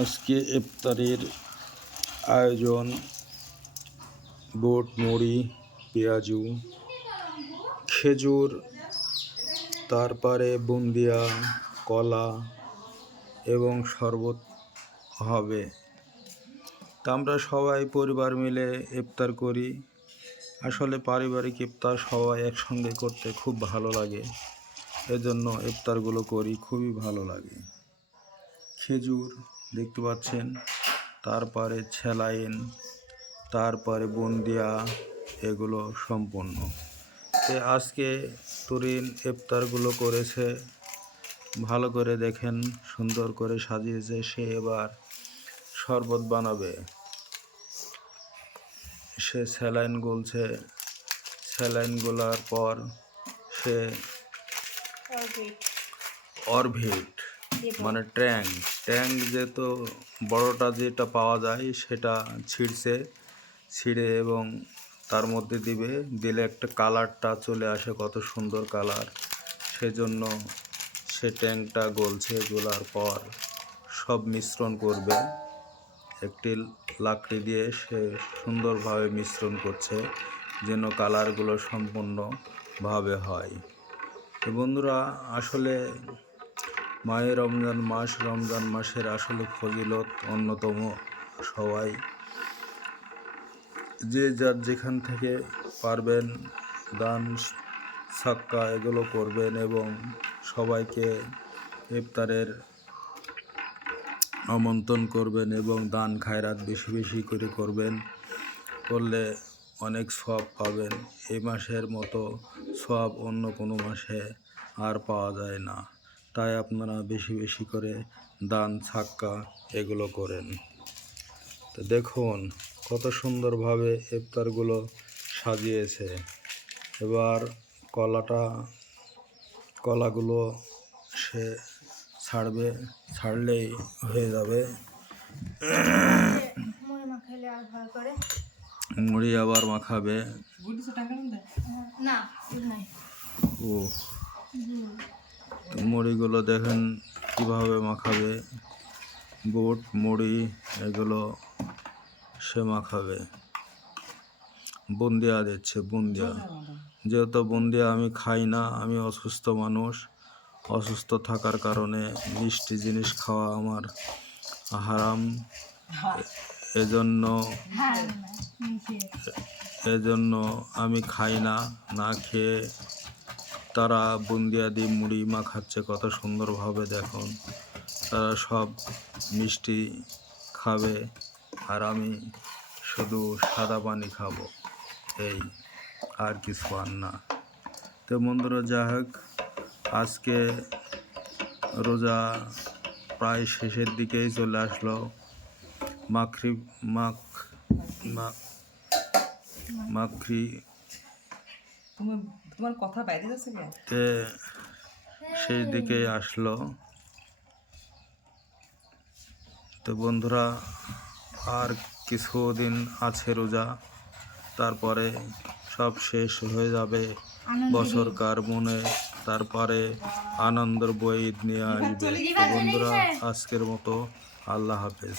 আজকে ইফতারের আয়োজন বুট, মুড়ি, পেঁয়াজু, খেজুর, তারপরে বুন্দিয়া, কলা এবং শরবত হবে। তা আমরা সবাই পরিবার মিলে ইফতার করি। আসলে পারিবারিক ইফতার সবাই একসঙ্গে করতে খুব ভালো লাগে, এজন্য ইফতারগুলো করি, খুবই ভালো লাগে। খেজুর দেখতে পাচ্ছেন, তারপরে স্যালাইন, তারপরে বুন্দিয়া, এগুলো সম্পূর্ণ। আজকে তুরিন ইফতারগুলো করেছে, ভালো করে দেখেন, সুন্দর করে সাজিয়েছে। সে এবার শরবত বানাবে। সে স্যালাইন গলছে, স্যালাইন গলার পর সে অরবিট মানে ট্যাঙ্ক যেহেতু বড়টা যেটা পাওয়া যায় সেটা ছিঁড়ে এবং তার মধ্যে দিলে একটা কালারটা চলে আসে, কত সুন্দর কালার। সেজন্য সে ট্যাঙ্কটা গলছে, গলার পর সব মিশ্রণ করবে। একটি লাকড়ি দিয়ে সে সুন্দরভাবে মিশ্রণ করছে যেন কালারগুলো সম্পূর্ণভাবে হয়। তো বন্ধুরা, আসলে মায়ের রমজান মাসের আসলে ফজিলত অন্যতম। সবাই যে যার যেখান থেকে পারবেন দান সাদকা এগুলো করবেন এবং সবাইকে ইফতারের আমন্ত্রণ করবেন এবং দান খায়রাত বেশি বেশি করে করলে অনেক সওয়াব পাবেন। এই মাসের মতো সওয়াব অন্য কোনো মাসে আর পাওয়া যায় না। তাই আপনারা বেশি বেশি করে দান সাদকা এগুলো করেন। তো দেখুন কত সুন্দরভাবে ইফতারগুলো সাজিয়েছে। এবার কলাগুলো সে ছাড়লেই হয়ে যাবে। মুড়ি আবার মাখাবে। ও মুড়িগুলো দেখেন কিভাবে মাখাবে। বুট, মুড়ি এগুলো সে মাখাবে। বুন্দিয়া দিচ্ছে, বুন্দিয়া। যেহেতু বুন্দিয়া আমি খাই না, আমি অসুস্থ মানুষ। অসুস্থ থাকার কারণে মিষ্টি জিনিস খাওয়া আমার হারাম। এজন্য আমি খাই না। না খেয়ে তারা বুন্দিয়া দিয়ে মুড়ি মাখাচ্ছে কত সুন্দরভাবে। দেখুন, তারা সব মিষ্টি খাবে আর আমি শুধু সাদা পানি খাবো, এই আর কিছু আর না। তো বন্ধুরা, যা হোক, আজকে রোজা প্রায় শেষের দিকেই চলে আসলো। তোমার কথা বাইরে যাচ্ছে সেই দিকেই আসলো। তো বন্ধুরা, আর কিছুদিন আছে রোজা, তারপরে সব শেষ হয়ে যাবে বছরকার মনে, তারপরে আনন্দের বই নিয়ে আসবে। তো বন্ধুরা, আজকের মতো আল্লাহ হাফেজ।